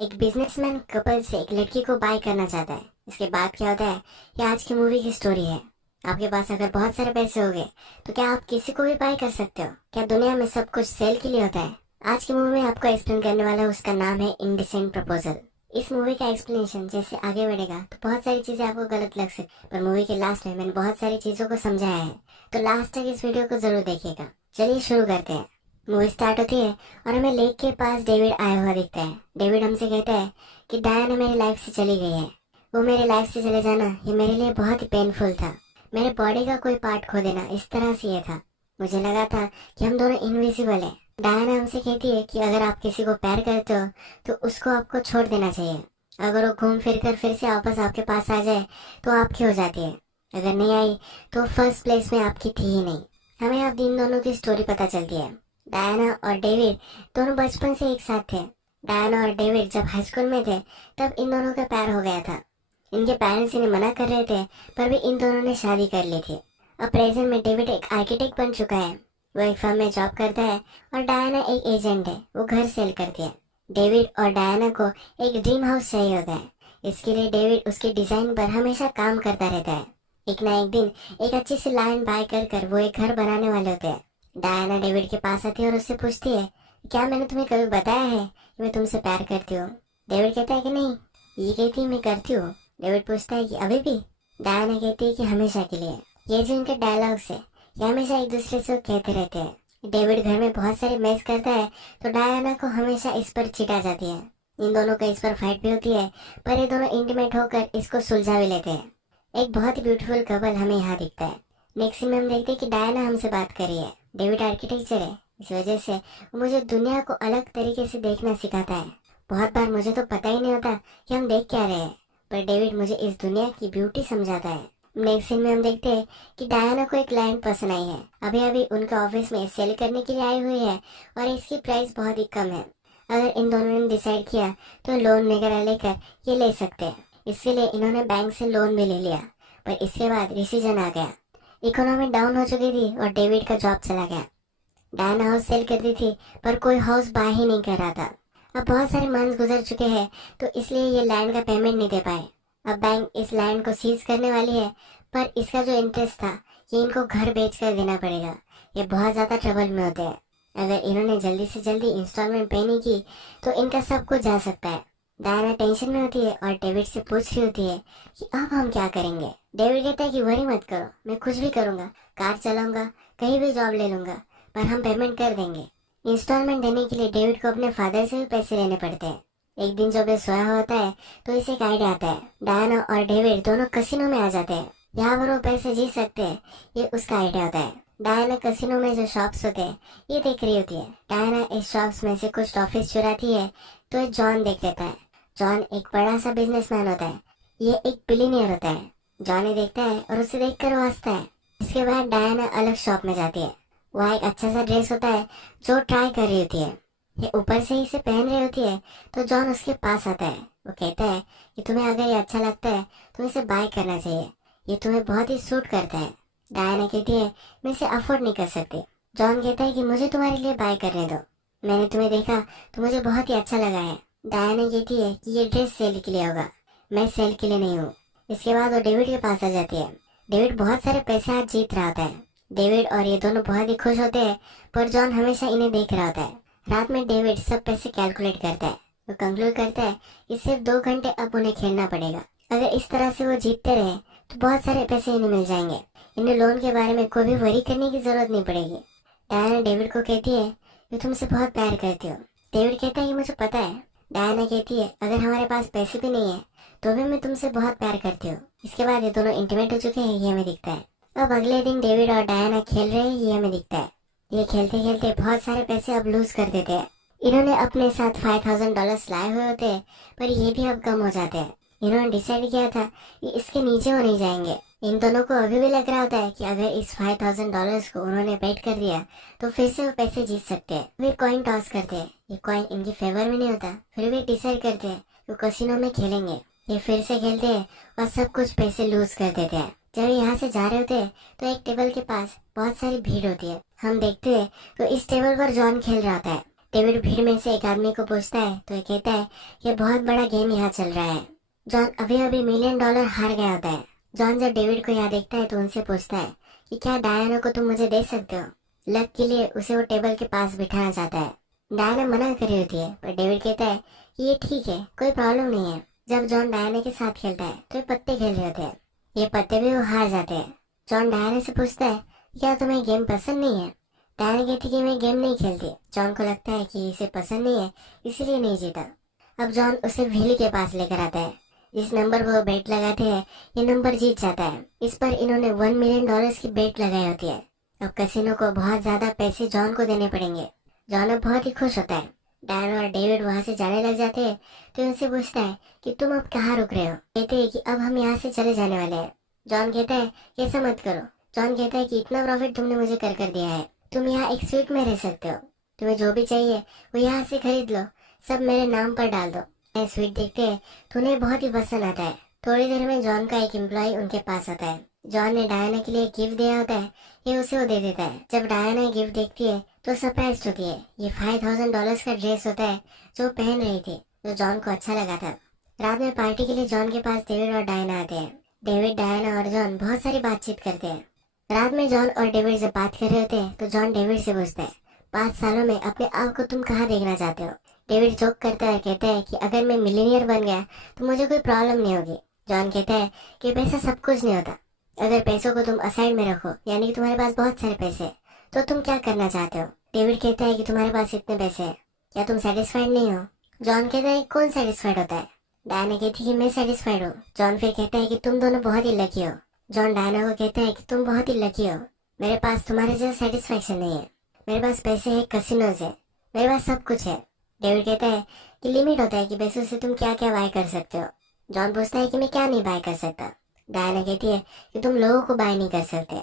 एक businessman couple से एक लड़की को बाय करना चाहता है। इसके बाद क्या होता है, ये आज की मूवी की स्टोरी है। आपके पास अगर बहुत सारे पैसे हो गए तो क्या आप किसी को भी बाय कर सकते हो? क्या दुनिया में सब कुछ सेल के लिए होता है? आज की मूवी में आपको एक्सप्लेन करने वाला है, उसका नाम है इनडिसेंट प्रपोजल। इस मूवी का एक्सप्लेनेशन जैसे आगे बढ़ेगा तो बहुत सारी चीजें आपको गलत लग सकती, पर मूवी के लास्ट में मैंने बहुत सारी चीजों को समझाया है, तो लास्ट तक इस वीडियो को जरूर देखिएगा। चलिए शुरू करते हैं। मूवी स्टार्ट होती है और हमें लेक के पास डेविड आया हुआ दिखता है। डेविड हमसे कहता है कि डायना मेरी लाइफ से चली गई है। वो मेरे लाइफ से चले जाना ये मेरे लिए बहुत ही पेनफुल था। मेरे बॉडी का कोई पार्ट खो देना इस तरह से ये था। मुझे लगा था कि हम दोनों इनविजिबल है। डायना हमसे कहती है कि अगर आप किसी को प्यार करते हो तो उसको आपको छोड़ देना चाहिए। अगर वो घूम फिर कर फिर से वापस आपके पास आ जाए तो आपकी हो जाती है, अगर नहीं आई तो फर्स्ट प्लेस में आपकी थी ही नहीं। हमें अब इन दोनों की स्टोरी पता चलती है। डायना और डेविड दोनों बचपन से एक साथ थे। डायना और डेविड जब हाई स्कूल में थे तब इन दोनों का प्यार हो गया था। इनके पेरेंट्स इन्हें मना कर रहे थे, पर भी इन दोनों ने शादी कर ली थी। अब प्रेजेंट में डेविड एक आर्किटेक्ट बन चुका है। वो एक फर्म में जॉब करता है और डायना एक एजेंट है, वो घर सेल करती है। डेविड और डायना को एक ड्रीम हाउस चाहिए होता है। इसके लिए डेविड उसके डिजाइन पर हमेशा काम करता रहता है। एक ना एक दिन एक अच्छी सी लैंड बाय कर वो एक घर बनाने वाले होते हैं। डायना डेविड के पास आती है और उससे पूछती है, क्या मैंने तुम्हें कभी बताया है कि मैं तुमसे प्यार करती हूँ? डेविड कहता है कि नहीं। ये कहती है मैं करती हूँ। डेविड पूछता है कि अभी भी? डायना कहती है कि हमेशा के लिए। ये जो इनके डायलॉग्स है ये हमेशा एक दूसरे से कहते रहते हैं। डेविड घर में बहुत सारे मैस करता है तो डायना को हमेशा इस पर चिढ़ा जाती है। इन दोनों का इस पर फाइट भी होती है, पर ये दोनों इंटीमेट होकर इसको सुलझा भी लेते हैं। एक बहुत ही ब्यूटीफुल कपल हमें यहाँ दिखता है। नेक्स्ट सीन में हम देखते हैं कि डायना हमसे बात कर रही है। डेविड आर्किटेक्चर है, इस वजह से वो मुझे दुनिया को अलग तरीके से देखना सिखाता है। बहुत बार मुझे तो पता ही नहीं होता कि हम देख क्या रहे हैं, पर डेविड मुझे इस दुनिया की ब्यूटी समझाता है। नेक्स्ट सीन में हम देखते हैं कि डायना को एक क्लाइंट पसंद आई है। अभी अभी उनके ऑफिस में सेल करने के लिए आई हुई है और इसकी प्राइस बहुत ही कम है। अगर इन दोनों ने डिसाइड किया तो लोन वगैरह लेकर ये ले सकते हैं। इसके लिए इन्होंने बैंक से लोन भी ले लिया, पर इसके बाद डिसीजन आ गया। इकोनॉमी डाउन हो चुकी थी और डेविड का जॉब चला गया। डायना हाउस सेल करती थी, पर कोई हाउस बाय ही नहीं कर रहा था। अब बहुत सारे मंथ्स गुजर चुके हैं, तो इसलिए ये लैंड का पेमेंट नहीं दे पाए। अब बैंक इस लैंड को सीज करने वाली है, पर इसका जो इंटरेस्ट था ये इनको घर बेच कर देना पड़ेगा। ये बहुत ज्यादा ट्रबल में होते हैं। अगर इन्होंने जल्दी से जल्दी इंस्टॉलमेंट पे नहीं की तो इनका सब कुछ जा सकता है। डायना टेंशन में होती है और डेविड से पूछ रही होती है कि अब हम क्या करेंगे। डेविड कहता है कि वरी मत करो, मैं कुछ भी करूंगा, कार चलाऊंगा, कहीं भी जॉब ले लूंगा, पर हम पेमेंट कर देंगे। इंस्टॉलमेंट देने के लिए डेविड को अपने फादर से भी पैसे लेने पड़ते हैं। एक दिन जब ये सोया होता है तो इसे एक आइडिया आता है। डायना और डेविड दोनों कसिनो में आ जाते हैं। यहाँ पर वो पैसे जीत सकते हैं, ये उसका आइडिया होता है। डायना कसिनो में जो शॉप्स होते हैं ये देख रही होती है। डायना इस शॉप्स में से कुछ टॉफीज चुराती है तो ये जॉन देख लेता है। जॉन एक बड़ा सा बिजनेसमैन होता है, ये एक बिलियनियर होता है। जॉन ये देखता है और उसे देखकर वो हंसता है। इसके बाद डायना अलग शॉप में जाती है। वहाँ एक अच्छा सा ड्रेस होता है जो ट्राई कर रही होती है। ये ऊपर से ही इसे पहन रही होती है तो जॉन उसके पास आता है। वो कहता है कि तुम्हें अगर ये अच्छा लगता है तो इसे बाय करना चाहिए, ये तुम्हें बहुत ही सूट करता है। डायना कहती है मैं इसे अफोर्ड नहीं कर सकती। जॉन कहता है कि मुझे तुम्हारे लिए बाय करने दो, मैंने तुम्हें देखा तो मुझे बहुत ही अच्छा लगा है। डायना कहती है कि ये ड्रेस सेल के लिए होगा, मैं सेल के लिए नहीं हूँ। इसके बाद वो डेविड के पास आ जाती है। डेविड बहुत सारे पैसे आज जीत रहा होता है। डेविड और ये दोनों बहुत ही खुश होते हैं, पर जॉन हमेशा इन्हें देख रहा होता है। रात में डेविड सब पैसे कैलकुलेट करता है। वो कंक्लूड करता है कि सिर्फ 2 घंटे अब उन्हें खेलना पड़ेगा। अगर इस तरह से वो जीतते रहे तो बहुत सारे पैसे इन्हें मिल जाएंगे। इन्हें लोन के बारे में कोई भी वरी करने की जरूरत नहीं पड़ेगी। डायना डेविड को कहती है कि तुमसे बहुत प्यार करती हो। डेविड कहता है कि मुझे पता है। डायना कहती है अगर हमारे पास पैसे भी नहीं है तो भी मैं तुमसे बहुत प्यार करती हूँ। इसके बाद ये दोनों इंटीमेट हो चुके हैं, ये हमें दिखता है। अब अगले दिन डेविड और डायना खेल रहे हैं, ये हमें दिखता है। ये खेलते खेलते बहुत सारे पैसे अब लूज कर देते हैं। इन्होंने अपने साथ $5000 लाए हुए होते हैं, पर ये भी अब कम हो जाते हैं। इन्होंने डिसाइड किया था कि इसके नीचे वो नहीं जाएंगे। इन दोनों को अभी भी लग रहा होता है कि अगर इस $5000 को उन्होंने बेट कर दिया तो फिर से वो पैसे जीत सकते हैं। वे कॉइन टॉस करते हैं, ये कॉइन इनके फेवर में नहीं होता, फिर वे डिसाइड करते हैं वो कैसीनो में खेलेंगे। ये फिर से खेलते हैं और सब कुछ पैसे लूज कर देते हैं। जब यहाँ से जा रहे होते हैं तो एक टेबल के पास बहुत सारी भीड़ होती है। हम देखते हैं तो इस टेबल पर जॉन खेल रहा होता है। डेविड भीड़ में से एक आदमी को पूछता है तो ये कहता है ये बहुत बड़ा गेम यहाँ चल रहा है। जॉन अभी अभी $1,000,000 हार गया होता है। जॉन जब डेविड को यहाँ देखता है तो उनसे पूछता है कि क्या डायना को तुम मुझे दे सकते हो। लक के लिए उसे वो टेबल के पास बिठाना चाहता है। डायना मना कर रही होती है पर डेविड कहता है कि ये ठीक है, कोई प्रॉब्लम नहीं है। जब जॉन डायना के साथ खेलता है तो ये पत्ते खेल रहे होते हैं। ये पत्ते भी वो हार जाते हैं। जॉन डायना से पूछता है क्या तुम्हें गेम पसंद नहीं है। डायना कहती कि मैं गेम नहीं खेलती। जॉन को लगता है कि इसे पसंद नहीं है इसलिए नहीं जीता। अब जॉन उसे व्हील के पास लेकर आता है। जिस नंबर पर वो बेट लगाते हैं ये नंबर जीत जाता है। इस पर इन्होंने $1,000,000 की बेट लगाई होती है। अब कसिनो को बहुत ज्यादा पैसे जॉन को देने पड़ेंगे। जॉन अब बहुत ही खुश होता है। डायना और डेविड वहाँ से जाने लग जाते हैं तो उनसे पूछता है कि तुम अब कहाँ रुक रहे हो। कहते हैं कि अब हम यहाँ से चले जाने वाले हैं। जॉन कहता है ऐसा मत करो। जॉन कहता है कि इतना प्रॉफिट तुमने मुझे कर दिया है, तुम यहाँ एक स्वीट में रह सकते हो। तुम्हें जो भी चाहिए वो यहाँ से खरीद लो, सब मेरे नाम पर डाल दो। स्वीट देखते हैं तो उन्हें बहुत ही पसंद आता है। थोड़ी देर में जॉन का एक एम्प्लॉय उनके पास आता है। जॉन ने डायना के लिए गिफ्ट दिया होता है, ये उसे वो दे देता है। जब डायना गिफ्ट देखती है तो सरप्राइज होती है। ये $5,000 का ड्रेस होता है जो पहन रही थी, जो जॉन को अच्छा लगा था। रात में पार्टी के लिए जॉन के पास डेविड और डायना आते हैं। डेविड, डायना और जॉन बहुत सारी बातचीत करते हैं। रात में जॉन और डेविड जब बात कर रहे होते हैं तो जॉन डेविड से पूछता है 5 सालों में अपने आप को तुम कहाँ देखना चाहते हो। डेविड जोक करता है, कहता है कि अगर मैं मिलीनियर बन गया तो मुझे कोई प्रॉब्लम नहीं होगी। जॉन कहता है कि पैसा सब कुछ नहीं होता। अगर पैसों को तुम असाइड में रखो, यानी कि तुम्हारे पास बहुत सारे पैसे, तो तुम क्या करना चाहते हो। डेविड कहता है कि तुम्हारे पास इतने पैसे हैं, क्या तुम सेटिस्फाइड नहीं हो। जॉन कहता है कौन सेटिस्फाइड होता है। डायना कहती है कि मैं सेटिस्फाइड हूँ। जॉन फिर कहता है कि तुम दोनों बहुत ही लकी हो। जॉन डायना को कहता है कि तुम बहुत ही लकी हो, मेरे पास तुम्हारे जैसा सेटिस्फेक्शन नहीं है। मेरे पास पैसे है, कसिनोज है, मेरे पास सब कुछ है। डेविड कहता है कि लिमिट होता है कि पैसों से तुम क्या क्या बाय कर सकते हो। जॉन पूछता है कि मैं क्या नहीं बाय कर सकता। डायना कहती है कि तुम लोगों को बाय नहीं कर सकते,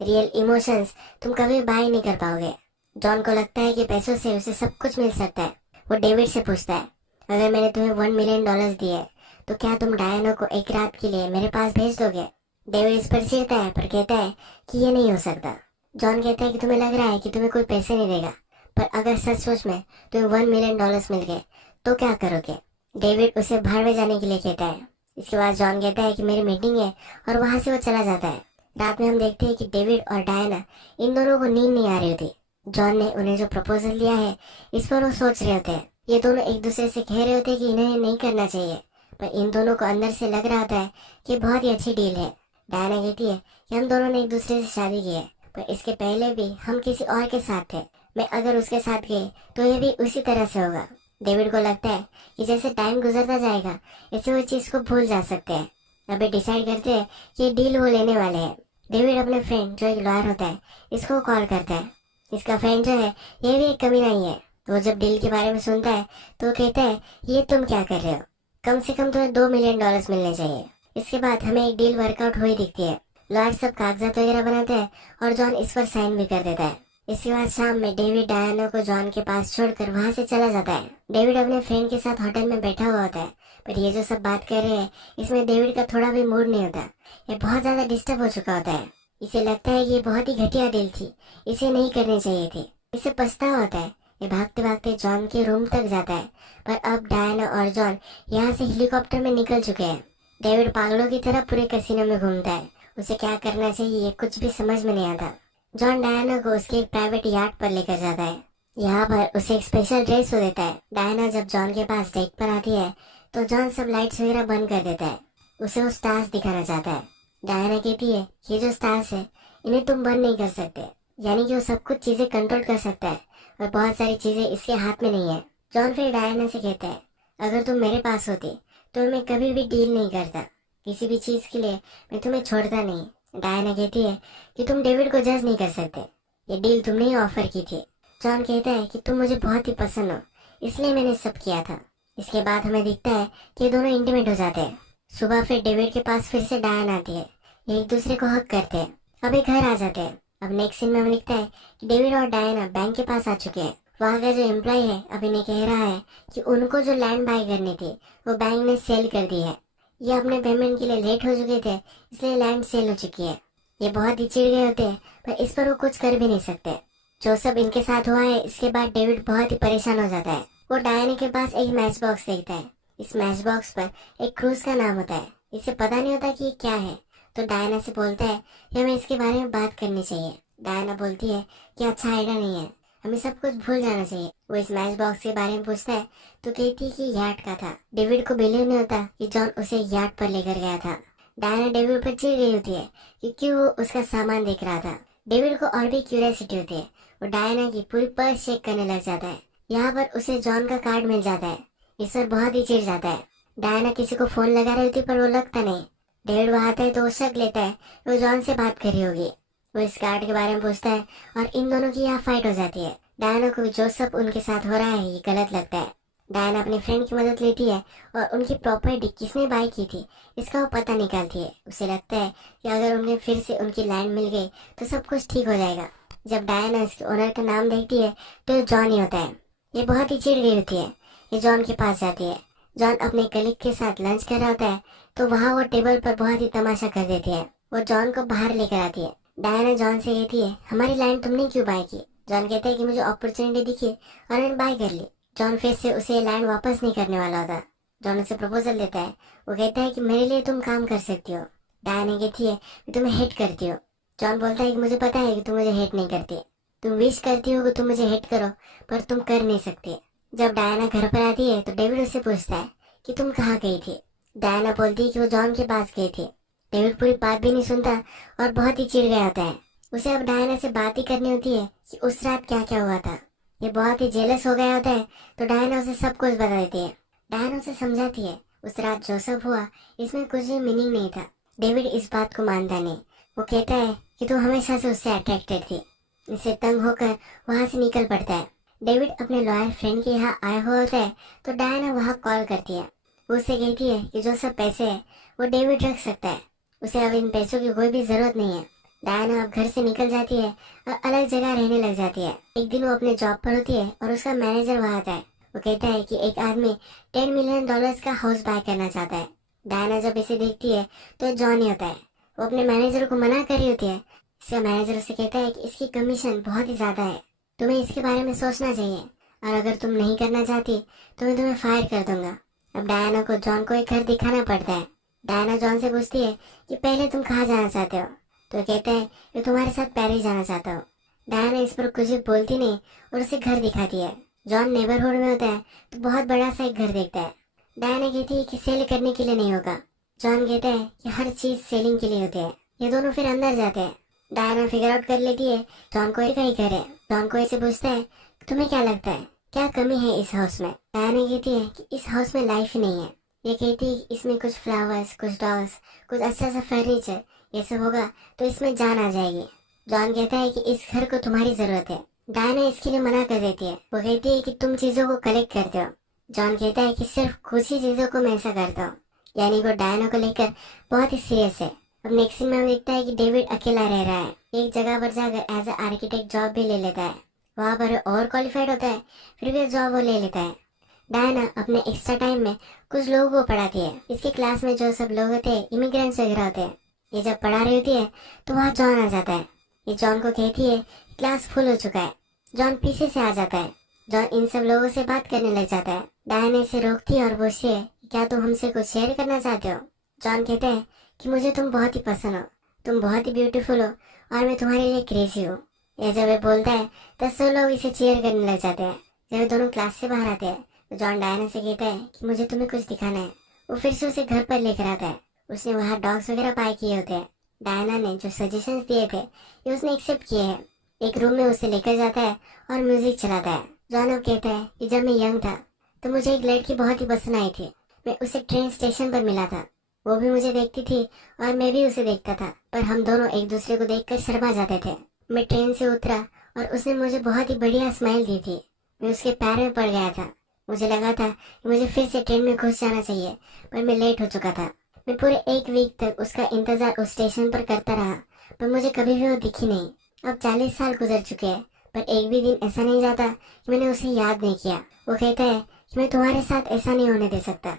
रियल इमोशंस तुम कभी बाय नहीं कर पाओगे। जॉन को लगता है कि पैसों से उसे सब कुछ मिल सकता है। वो डेविड से पूछता है अगर मैंने तुम्हें $1,000,000 दिए तो क्या तुम डायना को एक रात के लिए मेरे पास भेज दोगे। डेविड इस पर चिढ़ता है पर कहता है कि ये नहीं हो सकता। जॉन कहता है कि तुम्हें लग रहा है कि तुम्हें कोई पैसे नहीं देगा, पर अगर सच में तुम्हें $1,000,000 मिल गए तो क्या करोगे। डेविड उसे बाहर में जाने के लिए कहता है। इसके बाद जॉन कहता है कि मेरी मीटिंग है और वहां से वो चला जाता है। रात में हम देखते हैं कि डेविड और डायना, इन दोनों को नींद नहीं आ रही होती। जॉन ने उन्हें जो प्रपोजल दिया है इस पर वो सोच रहे होते हैं। ये दोनों एक दूसरे से कह रहे होते हैं कि इन्हें नहीं करना चाहिए, पर इन दोनों को अंदर से लग रहा होता है कि बहुत ही अच्छी डील है। डायना कहती है कि हम दोनों ने एक दूसरे से शादी की है, पर इसके पहले भी हम किसी और के साथ थे। मैं अगर उसके साथ गई तो ये भी उसी तरह से होगा। डेविड को लगता है कि जैसे टाइम गुजरता जाएगा ऐसे वो चीज को भूल जा सकते हैं। अभी डिसाइड करते हैं कि ये डील वो लेने वाले हैं। डेविड अपने फ्रेंड जो एक लॉयर होता है इसको कॉल करता है। इसका फ्रेंड जो है ये भी एक कमी नहीं है। वो जब डील के बारे में सुनता है तो कहता है ये तुम क्या कर रहे हो, कम से कम तुम्हें $2,000,000 मिलने चाहिए। इसके बाद हमें एक डील वर्कआउट हुई दिखती है। लॉयर सब कागजात वगैरह बनाते हैं और जॉन इस पर साइन भी कर देता है। इसके बाद शाम में डेविड डायना को जॉन के पास छोड़कर वहां से चला जाता है। डेविड अपने फ्रेंड के साथ होटल में बैठा हुआ होता है, पर ये जो सब बात कर रहे हैं इसमें डेविड का थोड़ा भी मूड नहीं होता। ये बहुत ज्यादा डिस्टर्ब हो चुका होता है। इसे लगता है कि ये बहुत ही घटिया डील थी, इसे नहीं करनी चाहिए थी। इसे पछतावा होता है। ये भागते भागते जॉन के रूम तक जाता है, पर अब डायना और जॉन यहाँ से हेलीकॉप्टर में निकल चुके हैं। डेविड पागलों की तरह पूरे कैसीनो में घूमता है। उसे क्या करना चाहिए ये कुछ भी समझ में नहीं आता। जॉन डायना को उसके एक प्राइवेट यार्ड पर लेकर जाता है। यहाँ पर उसे एक स्पेशल ड्रेस हो देता है। डायना जब जॉन के पास डेट पर आती है तो जॉन सब लाइट्स वगैरह बंद कर देता है। उसे वो स्टार्स दिखाना चाहता है। डायना कहती है ये जो स्टार्स है इन्हें तुम बंद नहीं कर सकते, यानी कि वो सब कुछ चीजें कंट्रोल कर सकता है और बहुत सारी चीजें इसके हाथ में नहीं है। जॉन फिर डायना से कहता है अगर तुम मेरे पास होती तो मैं कभी भी डील नहीं करता, किसी भी चीज के लिए मैं तुम्हें छोड़ता नहीं। डायना कहती है कि तुम डेविड को जज नहीं कर सकते, ये डील तुमने ही ऑफर की थी। जॉन कहता है कि तुम मुझे बहुत ही पसंद हो, इसलिए मैंने सब किया था। इसके बाद हमें दिखता है कि ये दोनों इंटीमेट हो जाते हैं। सुबह फिर डेविड के पास फिर से डायना आती है। ये एक दूसरे को हक करते हैं। अब ये घर आ जाते हैं। अब नेक्स्ट सीन में हमें दिखता है कि डेविड और डायना बैंक के पास आ चुके हैं। वहाँ का जो एम्प्लॉय है अभी ने कह रहा है कि उनको जो लैंड बाय करनी थी वो बैंक ने सेल कर दी है। ये अपने पेमेंट के लिए लेट हो चुके थे, इसलिए लैंड सेल हो चुकी है। ये बहुत ही चिढ़ गए होते हैं, पर इस पर वो कुछ कर भी नहीं सकते। जो सब इनके साथ हुआ है इसके बाद डेविड बहुत ही परेशान हो जाता है। वो डायना के पास एक मैच बॉक्स देखता है। इस मैच बॉक्स पर एक क्रूज का नाम होता है। इसे पता नहीं होता कि ये क्या है, तो डायना से बोलता है कि हमें इसके बारे में बात करनी चाहिए। डायना बोलती है कि अच्छा आइडिया नहीं है, हमें सब कुछ भूल जाना चाहिए। वो इस मैच बॉक्स के बारे में पूछता है तो कहती है कि यार्ड का था। डेविड को बिलीव नहीं होता कि जॉन उसे यार्ड पर लेकर गया था। डायना डेविड पर चिढ़ गई होती है कि क्यों वो उसका सामान देख रहा था। डेविड को और भी क्यूरियोसिटी होती है। वो डायना की पूरी पर्स चेक करने लग जाता है। यहाँ पर उसे जॉन का कार्ड मिल जाता है। इस पर बहुत ही चिढ़ जाता है। डायना किसी को फोन लगा रही होती पर वो लगता नहीं। डेविड वहाँ आता है तो वो शक लेता है वो जॉन से बात कर रही होगी। वो इस कार्ड के बारे में पूछता है और इन दोनों की यहाँ फाइट हो जाती है। डायना को भी जो सब उनके साथ हो रहा है ये गलत लगता है। डायना अपनी फ्रेंड की मदद लेती है और उनकी प्रॉपर्टी किसने बाय की थी इसका वो पता निकालती है। उसे लगता है कि अगर उन्हें फिर से उनकी लैंड मिल गई तो सब कुछ ठीक हो जाएगा। जब डायना इसके ओनर का नाम देखती है तो जॉन ही होता है। ये बहुत ही चिढ़ गई होती है। ये जॉन के पास जाती है। जॉन अपने कलीग के साथ लंच कर रहा होता है तो वहाँ वो टेबल पर बहुत ही तमाशा कर देती है। वो जॉन को बाहर लेकर आती है। डायना जॉन से कहती है हमारी लैंड तुमने क्यों बाय की। जॉन कहता है कि मुझे अपॉर्चुनिटी दिखी और मैंने बाय कर ली। जॉन फिर से उसे लैंड वापस नहीं करने वाला होता। जॉन उसे प्रपोजल देता है। वो कहता है कि मेरे लिए तुम काम कर सकती हो। डायना कहती है कि तुम्हें हेट करती हो। जॉन बोलता है कि मुझे पता है कि तुम मुझे हेट नहीं करती। तुम विश करती हो कि तुम मुझे हेट करो पर तुम कर नहीं सकती। जब डायना घर पर आती है तो डेविड उससे पूछता है कि तुम कहाँ गई थी। डायना बोलती है कि वो जॉन के पास गई थी। डेविड पूरी बात भी नहीं सुनता और बहुत ही चिढ़ गया होता है। उसे अब डायना से बात ही करनी होती है कि उस रात क्या क्या हुआ था। ये बहुत ही जेलस हो गया होता है तो डायना उसे सब कुछ बता देती है। डायना उसे समझाती है उस रात जो सब हुआ इसमें कुछ भी मीनिंग नहीं था। डेविड इस बात को मानता नहीं। वो कहता है कि तू हमेशा से उससे अट्रैक्टेड थी। इससे तंग होकर वहाँ से निकल पड़ता है। डेविड अपने लॉयर फ्रेंड के यहाँ आया हुआ होता है तो डायना वहाँ कॉल करती है। वो उससे कहती है कि जो सब पैसे है वो डेविड रख सकता है। उसे अब इन पैसों की कोई भी जरूरत नहीं है। डायना अब घर से निकल जाती है और अलग जगह रहने लग जाती है। एक दिन वो अपने जॉब पर होती है और उसका मैनेजर वहाँ आता है। वो कहता है कि एक आदमी $10 मिलियन का हाउस बाय करना चाहता है। डायना जब इसे देखती है तो जॉन ही होता है। वो अपने मैनेजर को मना कर रही होती है। इसका मैनेजर उसे कहता है कि इसकी कमीशन बहुत ही ज्यादा है, तुम्हें इसके बारे में सोचना चाहिए और अगर तुम नहीं करना चाहती तो मैं तुम्हें फायर कर दूंगा। अब डायना को जॉन को एक घर दिखाना पड़ता है। डायना जॉन से पूछती है कि पहले तुम कहाँ जाना चाहते हो, तो कहता है कि तुम्हारे साथ पेरिस जाना चाहता हूँ। डायना इस पर कुछ भी बोलती नहीं और उसे घर दिखाती है। जॉन नेबरहुड में होता है तो बहुत बड़ा सा एक घर देखता है। डायना कहती है कि सेल करने के लिए नहीं होगा। जॉन कहता है कि हर चीज सेलिंग के लिए होती है। ये दोनों फिर अंदर जाते हैं। डायना फिगर आउट कर लेती है जॉन को एक ही घर है। जॉन को ऐसे पूछता है तुम्हें क्या लगता है क्या कमी है इस हाउस में। डायना कहती है कि इस हाउस में लाइफ ही नहीं है। ये कहती है कि इसमें कुछ फ्लावर्स, कुछ डॉल्स, कुछ अच्छा सा फर्नीचर ये सब होगा तो इसमें जान आ जाएगी। जॉन कहता है कि इस घर को तुम्हारी जरूरत है। डायना इसके लिए मना कर देती है। वो कहती है कि तुम चीजों को कलेक्ट करते हो। जॉन कहता है कि सिर्फ कुछ ही चीजों को मैं ऐसा करता हूँ। यानी वो डायना को लेकर बहुत ही सीरियस है। अब नेक्स्ट सीन में देखता है कि डेविड अकेला रह रहा है। एक जगह पर जाकर एज ए आर्किटेक्ट जॉब भी ले लेता है। वहाँ पर और क्वालिफाइड होता है फिर भी जॉब वो ले लेता है। डायना अपने एक्स्ट्रा टाइम में कुछ लोगों को पढ़ाती है। इसके क्लास में जो सब लोग होते हैं इमिग्रेंट्स वगैरह होते हैं। ये जब पढ़ा रही होती है तो वहाँ जॉन आ जाता है। ये जॉन को कहती है क्लास फुल हो चुका है। जॉन पीछे से आ जाता है। जॉन इन सब लोगों से बात करने लग जाता है। डायना इसे रोकती है और पूछती है क्या तुम हमसे कुछ शेयर करना चाहते हो। जॉन कहते हैं कि मुझे तुम बहुत ही पसंद हो, तुम बहुत ही ब्यूटीफुल हो और मैं तुम्हारे लिए क्रेजी हूँ। ये जब ये बोलता है तो सब लोग इसे चीयर करने लग जाते हैं। जब ये दोनों क्लास से बाहर आते हैं तो जॉन डायना से कहता है कि मुझे तुम्हें कुछ दिखाना है। वो फिर से उसे घर पर लेकर आता है। उसने वहाँ डॉग्स वगैरह बाय किए होते हैं। डायना ने जो सजेशंस दिए थे ये उसने एक्सेप्ट किए हैं। एक रूम में उसे लेकर जाता है और म्यूजिक चलाता है। जॉन अब कहता है कि जब मैं यंग था तो मुझे एक लड़की बहुत ही पसंद आई थी। मैं उसे ट्रेन स्टेशन पर मिला था। वो भी मुझे देखती थी और मैं भी उसे देखता था, पर हम दोनों एक दूसरे को देखकर शर्मा जाते थे। मैं ट्रेन से उतरा और उसने मुझे बहुत ही बढ़िया स्माइल दी थी। मैं उसके पैर में पड़ गया था। मुझे लगा था कि मुझे फिर से ट्रेन में घुस जाना चाहिए, पर मैं लेट हो चुका था। मैं पूरे एक वीक तक उसका इंतजार उस स्टेशन पर करता रहा, पर मुझे कभी भी वो दिखी नहीं। अब 40 साल गुजर चुके हैं, पर एक भी दिन ऐसा नहीं जाता कि मैंने उसे याद नहीं किया। वो कहता है कि मैं तुम्हारे साथ ऐसा नहीं होने दे सकता।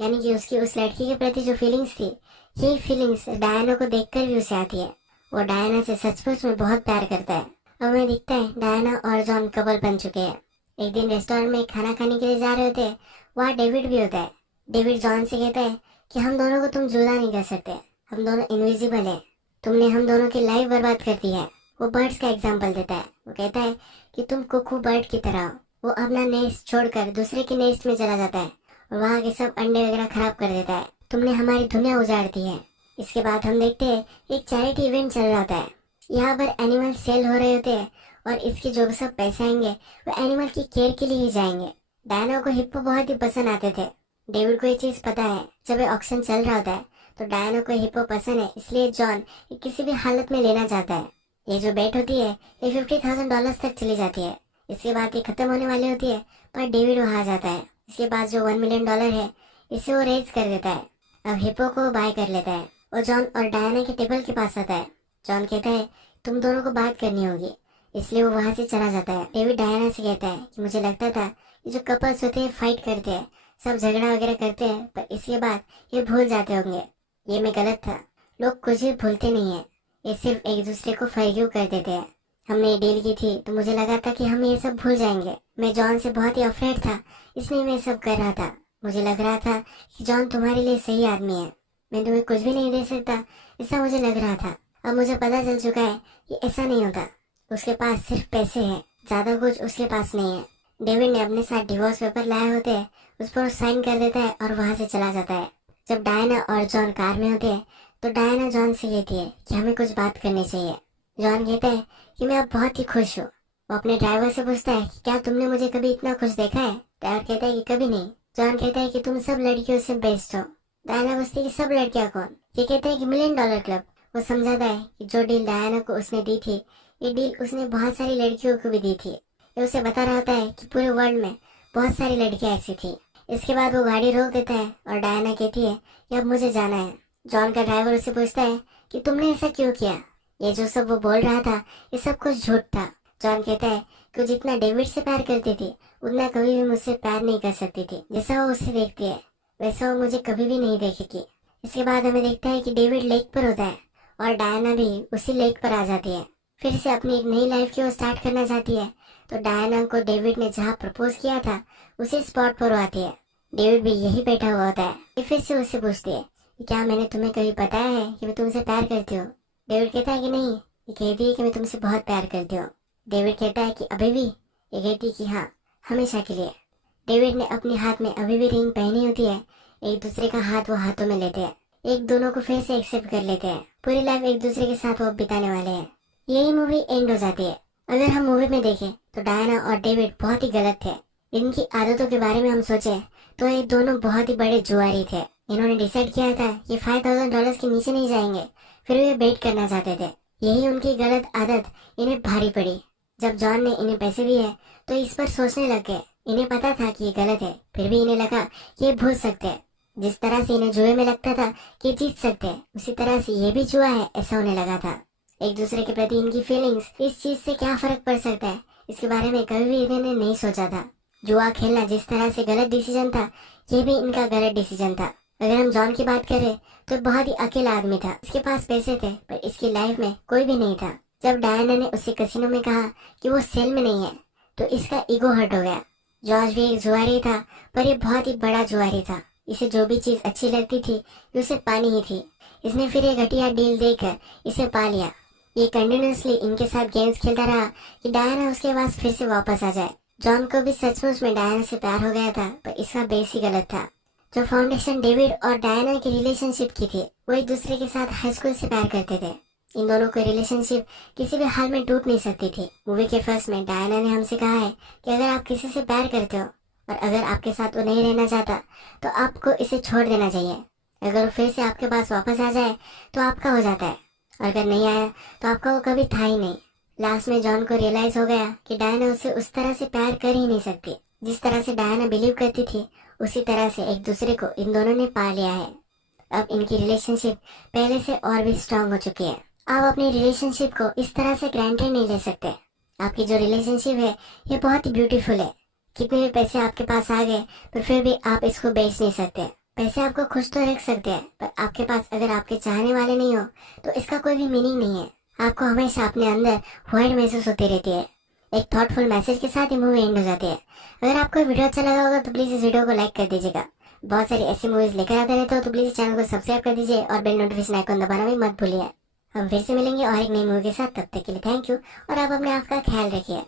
यानी कि उसकी उस लड़की के प्रति जो फीलिंग्स थी, यही फीलिंग्स डायना को देखकर भी उसे आती है। वो डायना से सचमुच में बहुत प्यार करता है अब हमें दिखता है डायना और जॉन कपल बन चुके हैं। एक दिन रेस्टोरेंट में खाना खाने के लिए जा रहे होते हैं, वहाँ डेविड भी होता है। डेविड जॉन से कहता है कि हम दोनों को तुम जुदा नहीं कर सकते, हम दोनों इनविजिबल हैं, तुमने हम दोनों की लाइफ बर्बाद कर दी है। वो बर्ड्स का एग्जाम्पल देता है। वो कहता है कि तुम कुकू बर्ड की तरह हो। वो अपना नेस्ट छोड़कर दूसरे के नेस्ट में चला जाता है और वहाँ के सब अंडे वगैरह खराब कर देता है। तुमने हमारी दुनिया उजाड़ दी है। इसके बाद हम देखते हैं एक चैरिटी इवेंट चल रहा होता है। यहाँ पर एनिमल सेल हो रहे होते हैं और इसके जो भी सब पैसे आएंगे वो एनिमल की केयर के लिए ही जाएंगे। डायना को हिप्पो बहुत ही पसंद आते थे। डेविड को ये चीज पता है। जब ये ऑक्शन चल रहा होता है तो डायना को हिप्पो पसंद है, इसलिए जॉन किसी भी हालत में लेना चाहता है। ये जो बेट होती है ये $50,000 तक चली जाती है। इसके बाद ये खत्म होने वाली होती है पर डेविड वहां जाता है। इसके बाद जो $1 मिलियन है इसे वो रेज कर देता है। अब हिप्पो को बाय कर लेता है और जॉन और डायना के टेबल के पास आता है। जॉन कहता है तुम दोनों को बात करनी होगी, इसलिए वो वहां से चला जाता है। डेविड डायना से कहता है कि मुझे लगता था कि जो कपल्स होते हैं फाइट करते हैं, सब झगड़ा वगैरह करते हैं, पर इसके बाद ये भूल जाते होंगे। ये मैं गलत था। लोग कुछ भी भूलते नहीं है, ये सिर्फ एक दूसरे को फॉरगिव कर देते हैं। हमने ये डील की थी तो मुझे लगा था कि हम ये सब भूल जाएंगे। मैं जॉन से बहुत ही अफ्रेड था, इसलिए मैं सब कर रहा था। मुझे लग रहा था कि जॉन तुम्हारे लिए सही आदमी है, मैं तुम्हें कुछ भी नहीं दे सकता, ऐसा मुझे लग रहा था। अब मुझे पता चल चुका है कि ऐसा नहीं होता। उसके पास सिर्फ पैसे हैं, ज्यादा कुछ उसके पास नहीं है। डेविड ने अपने साथ डिवोर्स पेपर लाए होते हैं, उस पर साइन कर देता है और वहां से चला जाता है। जब डायना और जॉन कार में होते हैं तो डायना जॉन से कहती है कि हमें कुछ बात करनी चाहिए। जॉन कहता है कि मैं अब बहुत ही खुश हूँ। वो अपने ड्राइवर से पूछता है कि क्या तुमने मुझे कभी इतना खुश देखा है। ड्राइवर कहता है कि कभी नहीं। जॉन कहता है कि तुम सब लड़कियों से बेस्ट हो। डायना पूछती है कि सब लड़कियां कौन। ये कहता है कि $1 मिलियन क्लब। वो समझाता है कि जो डील डायना को उसने दी थी, ये डील उसने बहुत सारी लड़कियों को भी दी थी। ये उसे बता रहा होता है कि पूरे वर्ल्ड में बहुत सारी लड़कियां ऐसी थी। इसके बाद वो गाड़ी रोक देता है और डायना कहती है कि अब मुझे जाना है। जॉन का ड्राइवर उससे पूछता है कि तुमने ऐसा क्यों किया। ये जो सब वो बोल रहा था ये सब कुछ झूठ था। जॉन कहता है कि वो जितना डेविड से प्यार करती थी उतना कभी भी मुझसे प्यार नहीं कर सकती थी। जैसा वो उससे देखती है वैसा वो मुझे कभी भी नहीं देखेगी। इसके बाद हमें देखता है कि डेविड लेक पर होता है और डायना भी उसी लेक पर आ जाती है। फिर से अपनी एक नई लाइफ की वो स्टार्ट करना चाहती है। तो डायना को डेविड ने जहाँ प्रपोज किया था उसी स्पॉट पर वो आती है। डेविड भी यही बैठा हुआ होता है। ये फिर से उससे पूछती है कि क्या मैंने तुम्हें कभी बताया है कि मैं तुमसे प्यार करती हूँ। डेविड कहता है कि नहीं। ये कहती है कि मैं तुमसे बहुत प्यार करती हूँ। डेविड कहता है कि अभी भी। ये कहती है कि हाँ, हमेशा के लिए। डेविड ने अपने हाथ में अभी भी रिंग पहनी होती है। एक दूसरे का हाथ वो हाथों में लेते हैं, एक दोनों को फिर से एक्सेप्ट कर लेते हैं। पूरी लाइफ एक दूसरे के साथ वो बिताने वाले हैं। यही मूवी एंड हो जाती है। अगर हम मूवी में देखें तो डायना और डेविड बहुत ही गलत थे। इनकी आदतों के बारे में हम सोचे तो ये दोनों बहुत ही बड़े जुआरी थे। इन्होंने डिसाइड किया था कि $5,000 के नीचे नहीं जाएंगे, फिर वे बेट करना चाहते थे। यही उनकी गलत आदत इन्हें भारी पड़ी। जब जॉन ने इन्हें पैसे दिए तो इस पर सोचने लग गए। इन्हें पता था कि ये गलत है, फिर भी इन्हें लगा कि ये भूल सकते हैं। जिस तरह से इन्हें जुए में लगता था कि जीत सकते हैं, उसी तरह से ये भी जुआ है ऐसा उन्हें लगा था। एक दूसरे के प्रति इनकी फीलिंग्स, इस चीज से क्या फर्क पड़ सकता है, इसके बारे में कभी भी इन्होंने नहीं सोचा था। जुआ खेलना जिस तरह से गलत डिसीजन था, ये भी इनका गलत डिसीजन था। अगर हम जॉन की बात करें तो बहुत ही अकेला आदमी था। इसके पास पैसे थे पर इसकी लाइफ में कोई भी नहीं था। जब डायना ने उसे कैसीनो में कहा कि वो सेल में नहीं है तो इसका ईगो हर्ट हो गया। जॉर्ज भी एक जुआरी था पर ये बहुत ही बड़ा जुआरी था। इसे जो भी चीज अच्छी लगती थी ये उसे पानी ही थी। इसने फिर एक घटिया डील देकर इसे पा लिया। ये कंटिन्यूसली इनके साथ गेम्स खेलता रहा कि डायना उसके पास फिर से वापस आ जाए। जॉन को भी सचमुच में डायना से प्यार हो गया था पर इसका बेस ही गलत था। जो फाउंडेशन डेविड और डायना की रिलेशनशिप की थी वो एक दूसरे के साथ हाई स्कूल से प्यार करते थे। इन दोनों की रिलेशनशिप किसी भी हाल में टूट नहीं सकती थी। मूवी के फर्स्ट में डायना ने हमसे कहा है कि अगर आप किसी से प्यार करते हो और अगर आपके साथ वो नहीं रहना चाहता तो आपको इसे छोड़ देना चाहिए। अगर वो फिर से आपके पास वापस आ जाए तो आपका हो जाता है, और अगर नहीं आया तो आपका वो कभी था ही नहीं। लास्ट में जॉन को रियलाइज हो गया कि डायना उससे उस तरह से प्यार कर ही नहीं सकती जिस तरह से डायना बिलीव करती थी। उसी तरह से एक दूसरे को इन दोनों ने पा लिया है। अब इनकी रिलेशनशिप पहले से और भी स्ट्रांग हो चुकी है। आप अपनी रिलेशनशिप को इस तरह से ग्रांटेड नहीं ले सकते। आपकी जो रिलेशनशिप है ये बहुत ही ब्यूटीफुल है। कितने भी पैसे आपके पास आ गए पर फिर भी आप इसको बेच नहीं सकते। पैसे आपको खुश तो रख सकते हैं पर आपके पास अगर आपके चाहने वाले नहीं हो तो इसका कोई भी मीनिंग नहीं है। आपको हमेशा अपने अंदर वाइड महसूस होती रहती है। एक थॉटफुल मैसेज के साथ ही मूवी एंड हो जाती है। अगर आपको वीडियो अच्छा लगा होगा तो प्लीज इस वीडियो को लाइक कर दीजिएगा। बहुत सारी ऐसी मूवीज लेकर आते रहते हो तो प्लीज चैनल को सब्सक्राइब कर दीजिए और बेल नोटिफिकेशन आइकन दबाना भी मत भूलिए। हम फिर से मिलेंगे और एक नई मूवी के साथ, तब तक के लिए थैंक यू और आप अपने आप का ख्याल रखिए।